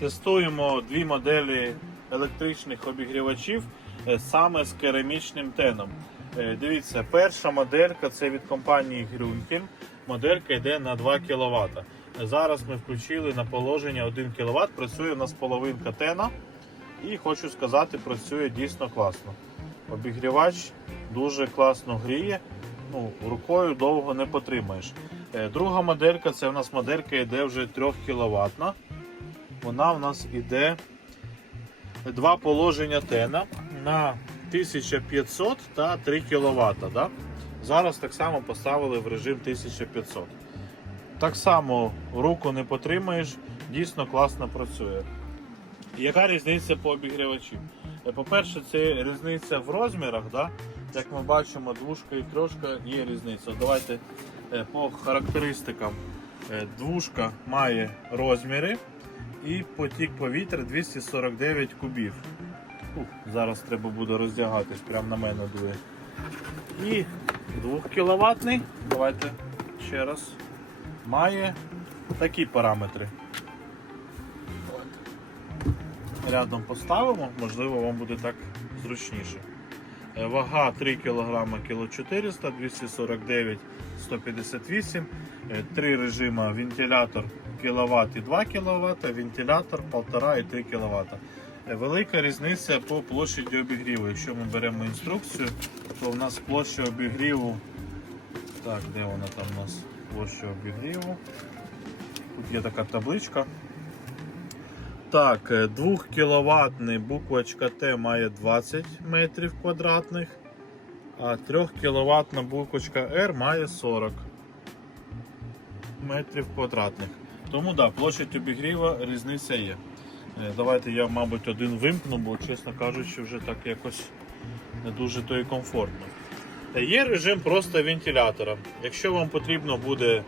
Тестуємо дві моделі електричних обігрівачів е, саме з керамічним теном. Е, Дивіться, перша моделька це від компанії Grunkin. Моделька йде на 2 кВт. Зараз ми включили на положення 1 кВт, працює у нас половинка тена. І хочу сказати, працює дійсно класно. Обігрівач дуже класно гріє. Ну, рукою довго не потримаєш. Е, Друга моделька це в нас моделька йде вже 3 кВт. Вона в нас іде два положення тена на 1500 та 3 кВт. Да? Зараз так само поставили в режим 1500. Так само руку не потримаєш, дійсно класно працює. Яка різниця по обігрівачі? Е, По-перше, це різниця в розмірах. Да? Як ми бачимо, двушка і трошка є різниця. Давайте е, по характеристикам. Е, Двушка має розміри і потік повітря 249 кубів. Зараз треба буде роздягатись, прямо на мене дує. І 2 кВт, давайте ще раз, має такі параметри. Рядом поставимо, можливо, вам буде так зручніше. Е, Вага 3 кг кіло 400, 249, 158. Е, Три режима вентилятор кВт і 2 кВт, вентилятор 1,5 і 3 кВт. Е, Велика різниця по площаді обігріву. Якщо ми беремо інструкцію, то в нас площа обігріву. Так, де вона там у нас? Площа обігріву. Тут є така табличка. Так, 2 кВт буквочка Т має 20 метрів квадратних, а 3 кВт буквочка R має 40 метрів квадратних. Тому да, площадь обігріва різниця є. Е, Давайте я, мабуть, один вимкну, бо, чесно кажучи, вже так якось не дуже то і комфортно. Є режим просто вентилятора. Якщо вам потрібно буде,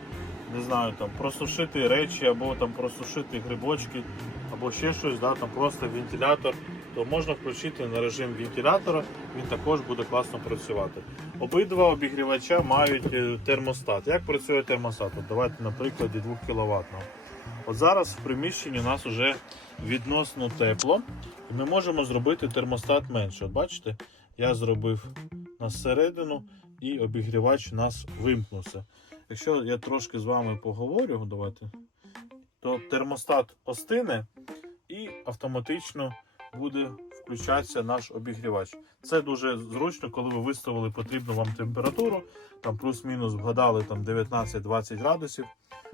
не знаю, там просушити речі або там просушити грибочки, або ще щось, да, там просто вентилятор, то можна включити на режим вентилятора, він також буде класно працювати. Обидва обігрівача мають е, термостат. Як працює термостат? От давайте на прикладі 2 кВт. От зараз в приміщенні у нас вже відносно тепло, і ми можемо зробити термостат менше. От бачите, я зробив на середину і обігрівач у нас вимкнувся. Якщо я трошки з вами поговорю, давайте, то термостат остине і автоматично буде включатися наш обігрівач. Це дуже зручно, коли ви виставили потрібну вам температуру, там плюс-мінус вгадали там 19-20 градусів.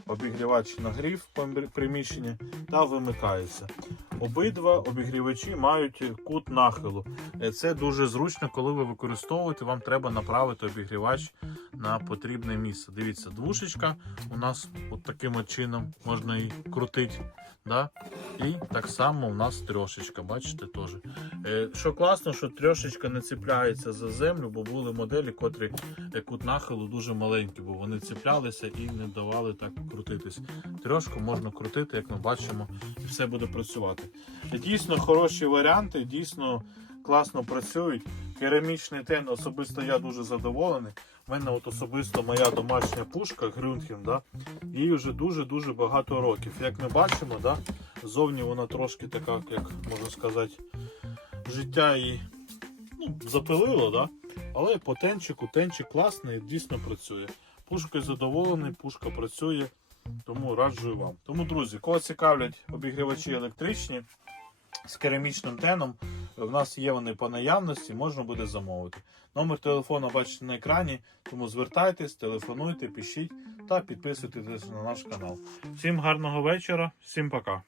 Обігрівач нагрів приміщення та вимикається. Обидва обігрівачі мають кут нахилу. Е, Це дуже зручно, коли ви використовуєте, вам треба направити обігрівач на потрібне місце. Дивіться, двушечка у нас от таким чином можна і крутити. Да? І так само у нас трьошечка, бачите теж. Е, Що класно, що трьошечка не цепляється за землю, бо були моделі, котрі е, кут нахилу дуже маленький, бо вони цеплялися і не давали так крутитись. Трьошку можна крутити, як ми бачимо, і все буде працювати. Дійсно хороші варіанти, дійсно класно працюють. Керамічний тен особисто я дуже задоволений. У мене от особисто моя домашня пушка Грюнхен, да, їй вже дуже-дуже багато років. Як ми бачимо, да, зовні вона трошки така, як можна сказати, життя її ну, запилило, да? але по тенчику тенчик класний, дійсно працює. Пушкою задоволений, пушка працює, тому раджу вам. Тому, друзі, кого цікавлять обігрівачі електричні з керамічним теном, в нас є вони по наявності, можна буде замовити. Номер телефону бачите на екрані, тому звертайтесь, телефонуйте, пишіть та підписуйтесь на наш канал. Всім гарного вечора, всім пока.